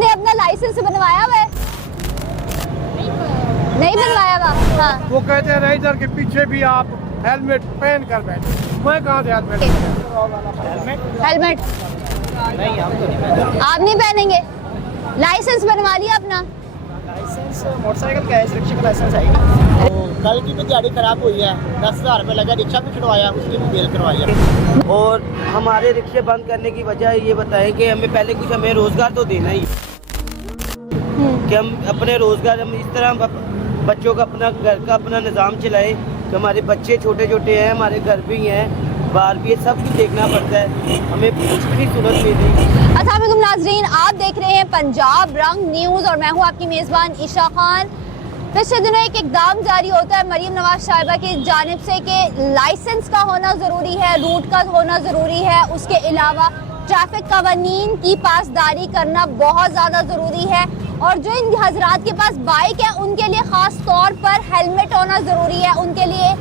आपने अपना लाइसेंस बनवाया हुआ है? नहीं बनवाया हुआ। हाँ। वो कहते हैं राइडर के पीछे भी आप हेलमेट पहन कर बैठे। मैं कहाँ से हेलमेट? हेलमेट नहीं, हम तो नहीं। आप नहीं पहनेंगे? लाइसेंस बनवा लिया अपना? लाइसेंस मोटरसाइकिल का है, रिक्शे का लाइसेंस है ही नहीं। तो कल की भी दिहाड़ी खराब हुई है, 10,000 रुपये लगा, रिक्शा भी छुड़वाया, उसकी भी बेल करवाई है। और हमारे रिक्शे बंद करने की वजह ये बताएं कि हमें पहले कुछ हमें रोज़गार तो देना ही, कि हम अपने रोज़गार हम इस तरह बच्चों का अपना घर का अपना निज़ाम चलाएं कि हमारे बच्चे छोटे छोटे हैं, हमारे घर भी हैं, बाहर भी है, सब कुछ देखना पड़ता है, हमें कुछ भी सूरत मिल रही। अस्सलाम वालेकुम नाज़रीन, आप देख रहे हैं पंजाब रंग न्यूज़ और मैं हूं आपकी मेज़बान ईशा खान। पिछले दिनों एक इक़दाम जारी होता है मरीम नवाज साहिबा की जानिब से कि लाइसेंस का होना ज़रूरी है, रूट का होना ज़रूरी है, उसके अलावा ट्रैफिक कवानीन की पासदारी करना बहुत ज़्यादा ज़रूरी है और जो इन हजरात के पास बाइक है उनके लिए ख़ास तौर पर हेलमेट होना ज़रूरी है, उनके लिए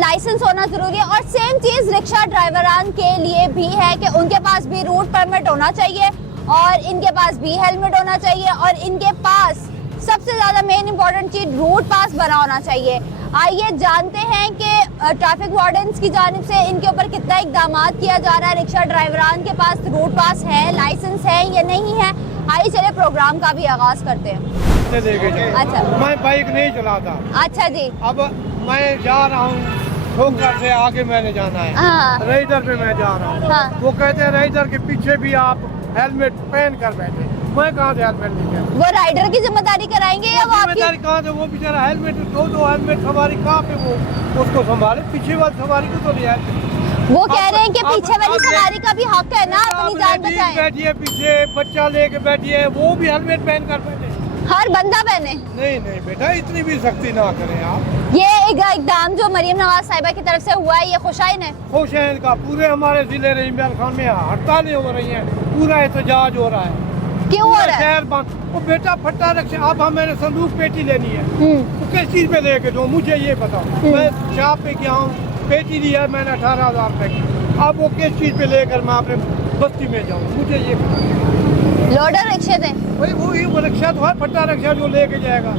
लाइसेंस होना ज़रूरी है और सेम चीज़ रिक्शा ड्राइवरान के लिए भी है कि उनके पास भी रूट परमिट होना चाहिए और इनके पास भी हेलमेट होना चाहिए और इनके पास सबसे ज़्यादा मेन इंपॉर्टेंट चीज़ रूट पास बना होना चाहिए। आइए जानते हैं कि ट्रैफिक वार्डन्स की जानिब से इनके ऊपर कितना इकदाम किया जा रहा है। रिक्शा ड्राइवरान के पास रूट पास है, लाइसेंस है या नहीं है। आइए चले प्रोग्राम का भी आगाज़ करते हैं। अच्छा, मैं बाइक नहीं चलाता। अच्छा जी। अब मैं जा रहा हूँ ठोकर से आगे, मैंने जाना है। हाँ। राइडर पे मैं जा रहा हूँ। हाँ। वो कहते हैं राइडर के पीछे भी आप हेलमेट पहन कर बैठे। मैं कहाँ से हेलमेट लेके? वो राइडर की जिम्मेदारी कराएंगे या वो आपकी? जिम्मेदारी कहाँ से? वो बेचारा हेलमेट दो हेलमेट सवारी कहाँ पे वो उसको संभाले, पीछे वाली सवारी को तो नहीं है। वो कह रहे हैं कि पीछे वाली सवारी का भी हक है ना अपनी जान बचाएं। बैठिए पीछे, बच्चा लेके बैठिए, वो भी हेलमेट पहन कर बैठे। हर बंदा पहने? नहीं नहीं बेटा, इतनी भी सख्ती ना करें आप। ये इकदाम जो मरीम नवाज साहिबा की तरफ से हुआ है ये खुशाइन है? खुश है इनका। पूरे हमारे जिले इमरान खान में हड़तालें हो रही हैं, पूरा एहतजाज हो रहा है। क्यों हो रहा है? शहर बंद। वो बेटा फट्टा रक्षा, अब हमें संदूक पेटी लेनी है, तो किस चीज पे लेके दो मुझे ये बताओ। मैं शॉप पे गया हूँ, पेटी ली है मैंने 18,000 रुपए की, अब वो किस चीज पे लेकर मैं अपने बस्ती में जाऊँ, मुझे ये लोडर रिक्शे थे भाई। वो रिक्शा तो है, फट्टा रिक्शा जो लेके जाएगा,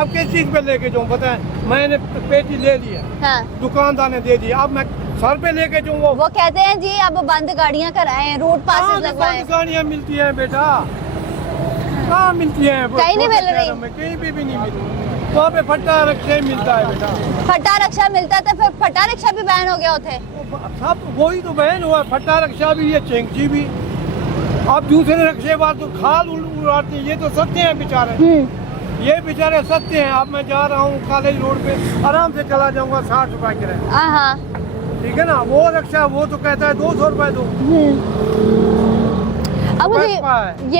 अब किस चीज पे लेके जाऊँ बताएं। मैंने पेटी ले ली है। हाँ। दुकानदार ने दे दी, अब मैं सर पे लेके जाऊँ। वो कहते हैं जी अब बंद गाड़ियाँ कराएं, रूट पास लगवाएं। बंद गाड़ियाँ मिलती हैं बेटा, कहाँ मिलती हैं? कहीं नहीं मिल रही, कहीं भी नहीं मिलती। वहाँ पे फट्टा रिक्शा मिलता है बेटा। फट्टा रिक्शा मिलता था, फिर फट्टा रिक्शा भी बैन हो गया होते। सब वही तो बैन हुआ, फट्टा रिक्शा भी, ये चेंगची भी। अब दूसरे रिक्शे वाले तो खाल उड़ाते हैं, ये तो सत्य हैं बेचारे, ये बेचारे सत्य हैं। अब मैं जा रहा हूँ कॉलेज रोड पे, आराम से चला जाऊंगा 60 रुपए किराया, ठीक है ना। वो रिक्शा वो तो कहता है 200 रुपए दो। अब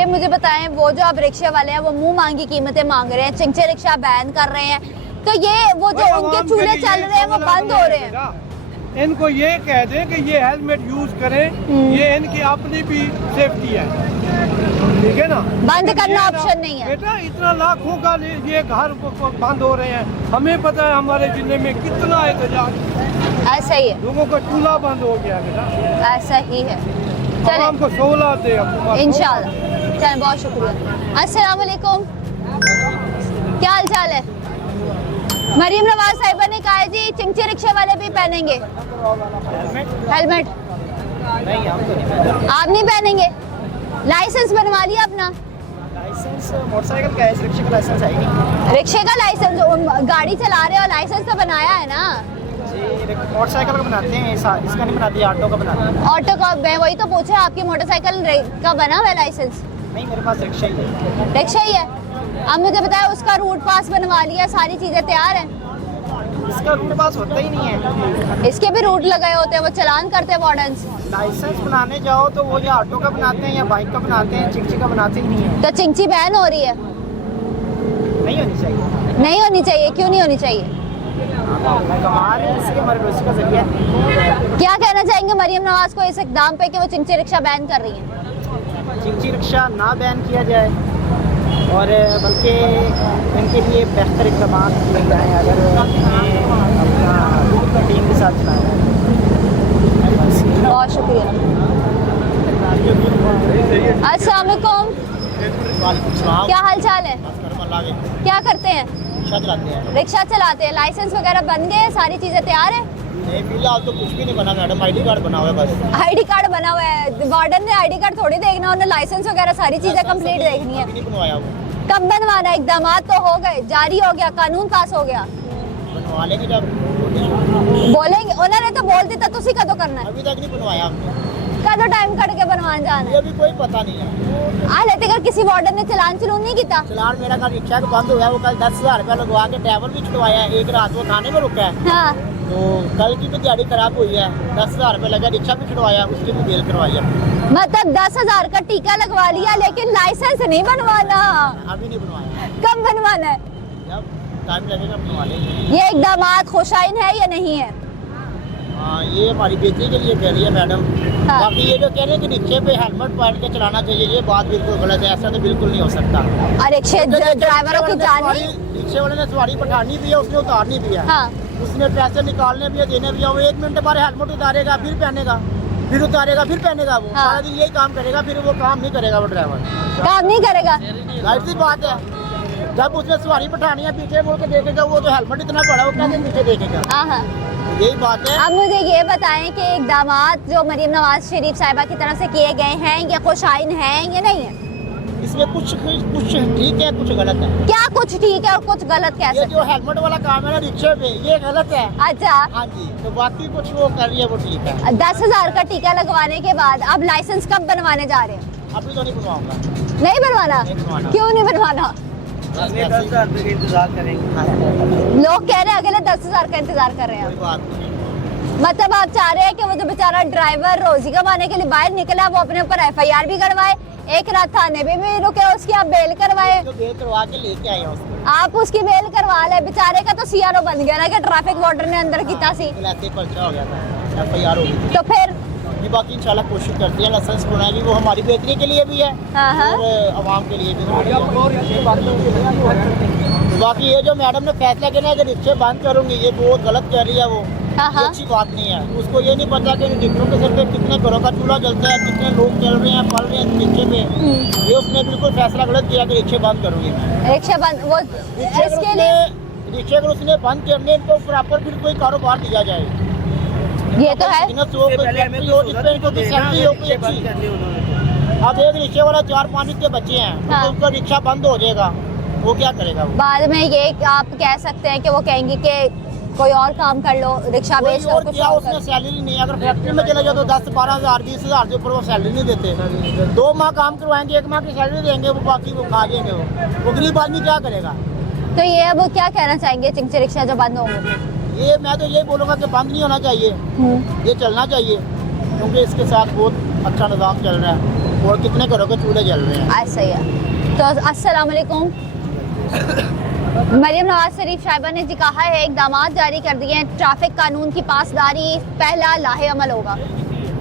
मुझे बताएं, वो जो अब रिक्शे वाले हैं वो मुंह मांगी कीमतें मांग रहे हैं, चिंचे रिक्शा बैन कर रहे हैं, तो ये वो जो उनके चूल्हे चल रहे हैं वो बंद हो रहे हैं। इनको ये कह दें कि ये हेलमेट यूज करें, ये इनकी अपनी भी सेफ्टी है, ठीक है ना। बंद करना ऑप्शन नहीं है बेटा। इतना लाखों का ये घर बंद हो रहे हैं, हमें पता है हमारे जिले में कितना एहतजाज। ऐसा ही है, लोगों का चूल्हा बंद हो गया बेटा, ऐसा ही है। चले हमको सहूलत दे इंशाल्लाह। चले, बहुत शुक्रिया। अस्सलाम वालेकुम, क्या हाल चाल है? मरीम नवाज साहिबा ने कहा है जी चिंचे रिक्शे वाले भी पहनेंगे हेलमेट। नहीं, हम तो नहीं। आप नहीं पहनेंगे? लाइसेंस बनवा लिया अपना? लाइसेंस मोटरसाइकिल का है, रिक्शे का लाइसेंस है ही नहीं। रिक्शे का लाइसेंस? गाड़ी चला रहे हो, लाइसेंस तो बनाया है ना जी। मोटरसाइकिल का बनाते हैं, इसका नहीं बनाते, ऑटो का बनाते हैं। ऑटो का? मैं वही तो पूछा, आपकी मोटरसाइकिल का बना हुआ है लाइसेंस? नहीं, मेरे पास रिक्शा ही है। रिक्शा ही है? अब मुझे बताया उसका रूट पास बनवा लिया, सारी चीजें तैयार हैं? इसका रूट पास होता ही नहीं है। इसके भी रूट लगाए होते हैं, वो चालान करते हैं वार्डन्स। लाइसेंस बनाने जाओ तो वो या ऑटो का बनाते हैं या बाइक का बनाते हैं, चिंची का बनाते ही नहीं है। तो चिंची बैन हो रही है? नहीं होनी चाहिए। नहीं होनी चाहिए? क्यों नहीं होनी चाहिए? कमा रहे हैं, इसके हमारे रोजी का जरिया। क्या कहना चाहेंगे मरीम नवाज को इस इक़दाम पे कि वो चिंची रिक्शा बैन कर रही है? चिंची रिक्शा ना बैन किया जाए और बल्कि इनके लिए बेहतर इक़दाम किए जाएँ। अगर अपना टीम के साथ चलाया। बहुत शुक्रिया। अस्सलाम वालेकुम, वालेकुम सलाम। क्या हाल चाल है? क्या करते हैं? रिक्शा चलाते हैं। रिक्शा चलाते हैं। लाइसेंस वगैरह बन गए? सारी चीजें तैयार है? नहीं फिलहाल तो कुछ भी नहीं बना मैडम, आईडी कार्ड बना हुआ है बस। आईडी कार्ड बना हुआ है। वार्डन ने आईडी कार्ड थोड़ी देखना, उन्हें लाइसेंस वगैरह सारी चीजें कंप्लीट देखनी है। अभी नहीं बनवाया वो, कब बनवाना है? इकदाम तो हो गए, जारी हो गया, कानून पास हो गया। बनवा लेंगे जब। बोलेंगे उन्होंने तो बोल दिया, तुसी कदों करना है? अभी तक नहीं बनवाया हमने, कदों टाइम कट के बनवान जाना ये है? भी कोई पता नहीं है। हाले तक किसी वार्डन ने चलान चलून नहीं किया? चलान मेरा कल रिक्शा का बंद हो गया, वो कल 10,000 रुपया लगवा के ड्राइवर भी छुड़वाया है, एक रात वो थाने में रुका है। हाँ, तो कल की भी दिहाड़ी खराब हुई है, 10,000 रुपया लगा, रिक्शा भी छुड़वाया, उसकी भी बेल करवाई है। मतलब 10,000 का टीका लगवा लिया, लेकिन लाइसेंस नहीं बनवाना। अभी नहीं बनवाया, कब बनवाना है? जब टाइम लगेगा बनवा लेंगे। ये इकदाम खुशाइन है या नहीं है? हाँ ये हमारी बेटी के लिए कह रही है मैडम। हाँ। बाकी ये जो कह रहे हैं कि रिक्शे पे हेलमेट पहन के चलाना चाहिए, ये बात बिल्कुल गलत है, ऐसा तो बिल्कुल नहीं हो सकता। और रिक्शे ड्राइवरों की जान नहीं। रिक्शे वाले ने सवारी पठानी भी है, उसने उतारनी भी है। हाँ, उसने पैसे निकालने भी है, देने भी है। वो 1 मिनट बाद हेलमेट उतारेगा, फिर पहनेगा, फिर उतारेगा, फिर पहनेगा। वो हाँ। सारा दिन यही काम करेगा, फिर वो काम नहीं करेगा वो ड्राइवर। काम नहीं करेगा। जाहिर सी बात है, जब उसने सवारी पठानी है, पीछे मुड़ के देखेगा, वो तो हेलमेट इतना बड़ा, वो कैसे पीछे देखेगा? हाँ हाँ। यही बात है। अब मुझे ये बताएं कि इकदाम जो मरीम नवाज शरीफ साहिबा की तरफ से किए गए हैं, ये खुशाइन हैं या नहीं है? इसमें कुछ ठीक है, कुछ गलत है। क्या कुछ ठीक है और कुछ गलत ये कैसे? जो हेलमेट वाला काम है ना रिक्शे पे, ये गलत है। अच्छा, हाँ जी, तो बाकी कुछ वो कर रही है वो ठीक है। 10,000 का टीका लगवाने के बाद अब लाइसेंस कब बनवाने जा रहे हैं? अभी तो नहीं बनवाऊंगा। नहीं बनवाना? नहीं बनवाना। क्यों नहीं बनवाना? अगले 10,000 रुपये का इंतजार करेंगे। लोग कह रहे हैं अगले 10,000 का इंतजार कर रहे कोई हैं। बात नहीं। मतलब आप चाह रहे हैं कि वो जो बेचारा ड्राइवर रोजी कमाने के लिए बाहर निकला, वो अपने ऊपर FIR भी करवाए, एक रात थाने में भी रुके, उसकी आप बेल करवाए, तो बेल करवा के लेके आया उसको। आप उसकी बेल करवा ले। बेचारे का तो CRO बन गया ना कि ट्रैफिक वार्डन ने अंदर किया सी। तो ऐसे ही पर्चा हो गया था, FIR हो गई। तो फिर ये बाकी इंशाल्लाह कोशिश करती है लाइसेंस बनाएगी, वो हमारी बेहतरी के लिए भी है हाँ हाँ। और आवाम के लिए भी। बाकी ये जो मैडम ने फैसला किया कि रिक्शे बंद करूंगी, ये बहुत गलत कह रही है वो। हाँ ये हाँ। अच्छी बात नहीं है। उसको ये नहीं पता कि रिक्शों के सर पे कितने घरों का चूल्हा जलता है, कितने लोग चल रहे हैं, पल रहे हैं रिक्शे पे। ये उसने बिल्कुल फैसला गलत किया कि रिक्शे बंद करूंगी मैं। रिक्शा बंद, वो इसके लिए रिक्शे अगर उसने बंद करने तो प्रॉपर फिर कोई कारोबार दिया जाए। ये तो है। बिजनेस हो, कोई फैक्ट्री हो, जिसमें इनको कोई सैलरी हो, कोई अच्छी। अब एक रिक्शे वाला 4-5 के बच्चे हैं, हाँ। तो उसका रिक्शा बंद हो जाएगा, वो क्या करेगा? वो बाद में ये आप कह सकते हैं कि वो कहेंगे कि कोई और काम कर लो, रिक्शा बेच कोई लो, और कुछ क्या, और उसने कर। सैलरी नहीं। अगर फैक्ट्री में चले जाओ तो 10-12 हज़ार 20,000 के ऊपर वो सैलरी नहीं देते। 2 माह काम करवाएंगे, 1 माह की सैलरी देंगे, वो बाकी वो खा जाएंगे। वो गरीब आदमी क्या करेगा? तो ये अब वो क्या कहना चाहेंगे चिंची रिक्शा जो बंद होंगे? ये मैं तो यही बोलूँगा कि बंद नहीं होना चाहिए, ये चलना चाहिए, क्योंकि इसके साथ बहुत अच्छा निज़ाम चल रहा है और कितने घरों के चूल्हे जल रहे हैं। ऐसा ही है। तो अस्सलाम वालेकुम। मरीम नवाज शरीफ साहिबा ने जी कहा है, इकदाम जारी कर दिए हैं, ट्रैफिक कानून की पासदारी पहला लाहे अमल होगा।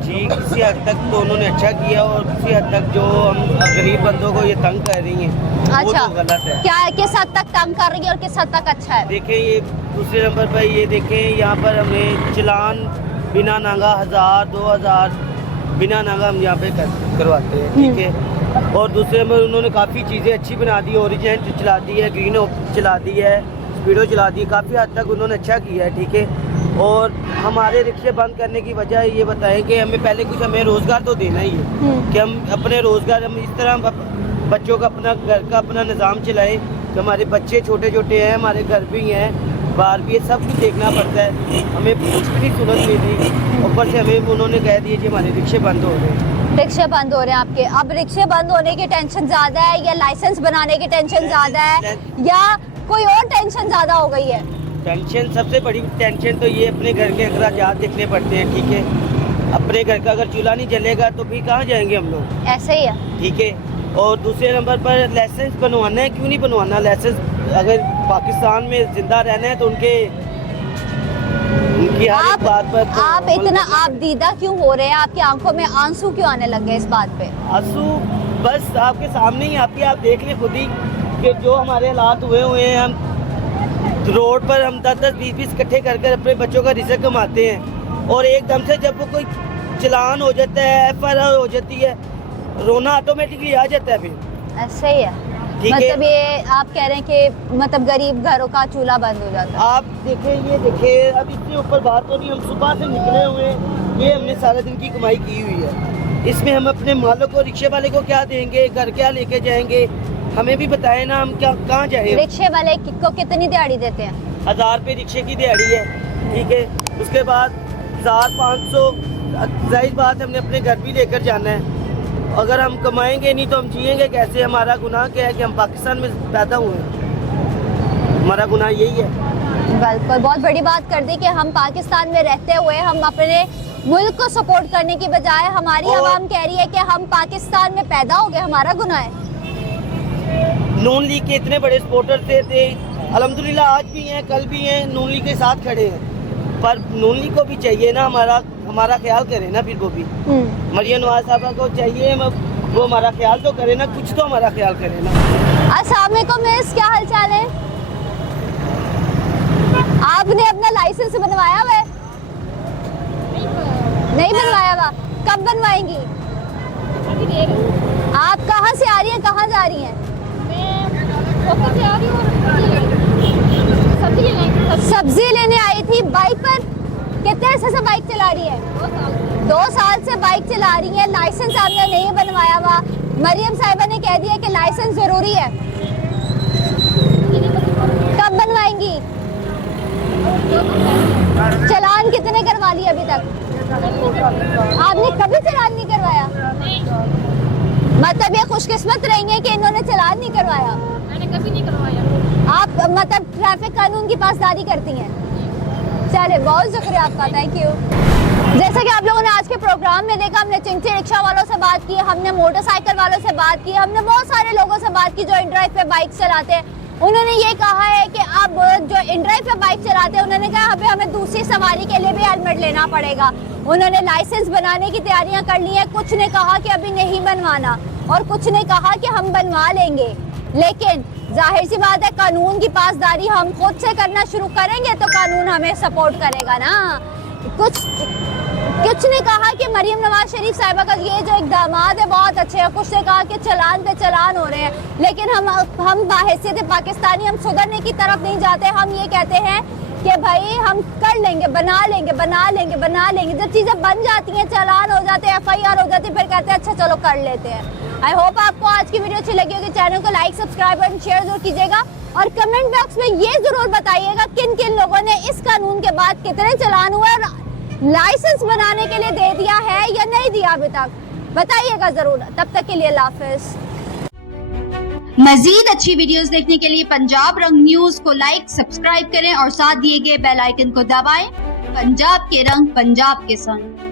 जी, किसी हद तक तो उन्होंने अच्छा किया और किसी हद तक जो हम गरीब बंदों को ये तंग कर रही हैं वो अच्छा, तो गलत है। क्या किस हद तक तंग कर रही है और किस हद तक अच्छा है? देखें ये दूसरे नंबर पर ये देखें, यहाँ पर हमें चलान बिना नागा 1000 2000 बिना नागा हम यहाँ पे करवाते हैं, ठीक है। और दूसरे नंबर उन्होंने काफ़ी चीज़ें अच्छी बना दी, ओरिजिन चला दी है, ग्रीन चला दी है, स्पीडो चला दी है, काफ़ी हद तक उन्होंने अच्छा किया है, ठीक है। और हमारे रिक्शे बंद करने की वजह ये बताएं कि हमें पहले कुछ हमें रोज़गार तो देना ही है कि हम अपने रोज़गार हम इस तरह बच्चों का अपना घर का अपना निज़ाम चलाएं कि हमारे बच्चे छोटे छोटे हैं, हमारे घर भी हैं, बाहर भी है, सब कुछ देखना पड़ता है। हमें कुछ भी नहीं सूरत मिली, ऊपर से हमें उन्होंने कह दिया कि हमारे रिक्शे बंद हो गए। रिक्शे बंद हो रहे हैं आपके। अब रिक्शे बंद होने की टेंशन ज्यादा है या लाइसेंस बनाने की टेंशन ज्यादा है या कोई और टेंशन ज्यादा हो गई है? टेंशन सबसे बड़ी टेंशन तो ये अपने घर के अखराजात देखने पड़ते हैं, ठीक है। अपने घर का अगर चूल्हा नहीं जलेगा तो फिर कहाँ जाएंगे हम लोग? ऐसे ही है, ठीक है। और दूसरे नंबर पर लाइसेंस बनवाना है, क्यों नहीं बनवाना लाइसेंस? अगर पाकिस्तान में जिंदा रहना है तो उनकी हर एक बात पर तो आप इतना आप दीदा क्यों हो रहे हैं? आपकी आंखों में आंसू क्यों आने लग गए इस बात पे? आंसू बस आपके सामने ही आती है, आप देख लें खुद ही कि जो हमारे हालात हुए हैं। हम रोड पर हम 10-10 20-20 इकट्ठे कर अपने बच्चों का रिज़्क कमाते हैं और एकदम से जब वो कोई चलान हो जाता है, FIR हो जाती है, रोना ऑटोमेटिकली आ जाता है फिर। ऐसे ही है, ठीक है। मतलब ये आप कह रहे हैं कि मतलब गरीब घरों का चूल्हा बंद हो जाता है। आप देखें, ये देखिए, अब इससे ऊपर बात तो नहीं, हम सुबह से निकले हुए हैं, ये हमने सारा दिन की कमाई की हुई है, इसमें हम अपने मालिक को, रिक्शे वाले को क्या देंगे, घर क्या लेके जाएंगे, हमें भी बताएं ना, हम क्या कहाँ जाएं। रिक्शे वाले को कितनी दिहाड़ी देते हैं? 1000 रुपये रिक्शे की दिहाड़ी है, ठीक है। उसके बाद 1500, जाहिर बात है हमने अपने घर भी लेकर जाना है। अगर हम कमाएंगे नहीं तो हम जिएंगे कैसे? हमारा गुनाह क्या है कि हम पाकिस्तान में पैदा हुए हैं, हमारा गुनाह यही है। बिल्कुल, बहुत बड़ी बात कर दी कि हम पाकिस्तान में रहते हुए हम अपने मुल्क को सपोर्ट करने की बजाय हमारी आवाम कह रही है कि हम पाकिस्तान में पैदा हो गए, हमारा गुनाह है। नून लीग के इतने बड़े सपोर्टर थे अल्हम्दुलिल्लाह, आज भी हैं, कल भी हैं, नून लीग के साथ खड़े हैं, पर नून लीग को भी चाहिए ना हमारा ख्याल करे ना, फिर वो भी मरियम नवाज साहबा को चाहिए वो हमारा ख्याल तो करे ना, कुछ तो हमारा ख्याल करे ना। अस्सलाम वालेकुम मिस, क्या हाल चाल है? आपने अपना लाइसेंस बनवाया हुआ है? नहीं बनवाया हुआ, कब बनवाएंगी? आप कहाँ से आ रही हैं, कहाँ जा रही हैं? सब्जी लेने आई थी। बाइक पर? कितने अर्से से बाइक चला रही है? 2 साल से बाइक चला रही है, लाइसेंस आपने नहीं बनवाया हुआ। मरियम साहिबा ने कह दिया कि लाइसेंस जरूरी है, कब बनवाएंगी? चलान कितने करवा लिए अभी तक? आपने कभी चलान नहीं करवाया? मतलब ये खुशकिस्मत रही है कि इन्होंने चलान नहीं करवाया। मैंने कभी नहीं करवाया। आप मतलब ट्रैफिक कानून की पासदारी करती हैं? चले, बहुत शुक्रिया आपका, थैंक यू। जैसा कि आप लोगों ने आज के प्रोग्राम में देखा, हमने चिंची रिक्शा वालों से बात की, हमने मोटरसाइकिल वालों से बात की, हमने बहुत सारे लोगों से बात की जो इन ड्राइव पे बाइक चलाते हैं। उन्होंने ये कहा है कि अब जो इन ड्राइव पे बाइक चलाते हैं, उन्होंने कहा अभी हमें दूसरी सवारी के लिए भी हेलमेट लेना पड़ेगा। उन्होंने लाइसेंस बनाने की तैयारियां कर ली है, कुछ ने कहा कि अभी नहीं बनवाना और कुछ ने कहा कि हम बनवा लेंगे। लेकिन जाहिर सी बात है, कानून की पासदारी हम खुद से करना शुरू करेंगे तो कानून हमें सपोर्ट करेगा ना। कुछ ने कहा कि मरियम नवाज शरीफ साहिबा का ये जो इक़दामात है बहुत अच्छे हैं, कुछ ने कहा कि चलान पे चलान हो रहे हैं, लेकिन हम बाहैसियत पाकिस्तानी हम सुधरने की तरफ नहीं जाते। हम ये कहते हैं कि भाई हम कर लेंगे, बना लेंगे। जब चीज़ें बन जाती हैं, चलान हो जाते हैं, FIR हो जाती है, फिर कहते हैं अच्छा चलो कर लेते हैं। आई होप आपको आज की वीडियो अच्छी लगी होगी। चैनल को लाइक, सब्सक्राइब और शेयर जरूर कीजिएगा और कमेंट बॉक्स में ये जरूर बताइएगा किन किन लोगों ने इस कानून के बाद कितने चलान हुए और लाइसेंस बनाने के लिए दे दिया है या नहीं दिया अभी तक, बताइएगा जरूर। तब तक के लिए अल्लाह हाफिज। मजीद अच्छी वीडियोस देखने के लिए पंजाब रंग न्यूज को लाइक, सब्सक्राइब करें और साथ दिए गए बेल आइकन को दबाएं। पंजाब के रंग, पंजाब के संग।